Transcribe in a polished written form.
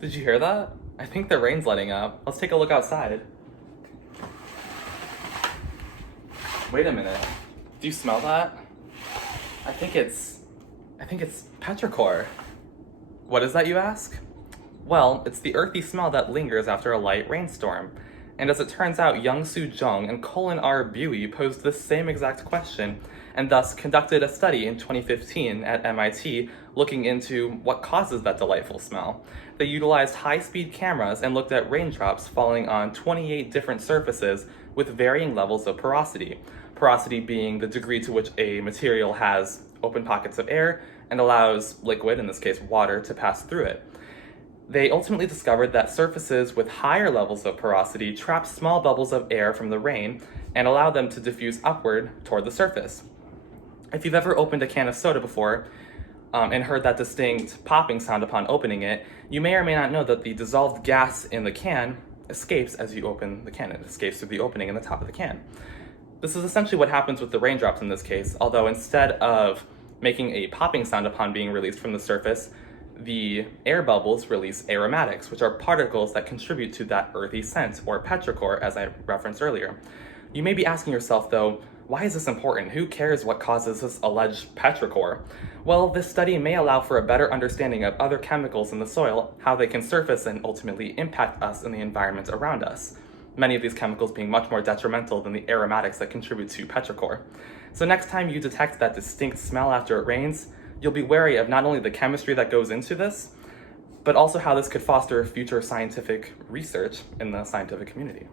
Did you hear that? I think the rain's letting up. Let's take a look outside. Wait a minute. Do you smell that? I think it's petrichor. What is that, you ask? Well, it's the earthy smell that lingers after a light rainstorm. And as it turns out, Young-Soo Jung and Colin R. Buey posed this same exact question and thus conducted a study in 2015 at MIT looking into what causes that delightful smell. They utilized high-speed cameras and looked at raindrops falling on 28 different surfaces with varying levels of porosity. Porosity being the degree to which a material has open pockets of air and allows liquid, in this case water, to pass through it. They ultimately discovered that surfaces with higher levels of porosity trap small bubbles of air from the rain and allow them to diffuse upward toward the surface. If you've ever opened a can of soda before and heard that distinct popping sound upon opening it, you may or may not know that the dissolved gas in the can escapes as you open the can. It escapes through the opening in the top of the can. This is essentially what happens with the raindrops in this case, although instead of making a popping sound upon being released from the surface, the air bubbles release aromatics, which are particles that contribute to that earthy scent, or petrichor, as I referenced earlier. You may be asking yourself, though, why is this important? Who cares what causes this alleged petrichor? Well, this study may allow for a better understanding of other chemicals in the soil, how they can surface and ultimately impact us and the environment around us. Many of these chemicals being much more detrimental than the aromatics that contribute to petrichor. So next time you detect that distinct smell after it rains, you'll be wary of not only the chemistry that goes into this, but also how this could foster future scientific research in the scientific community.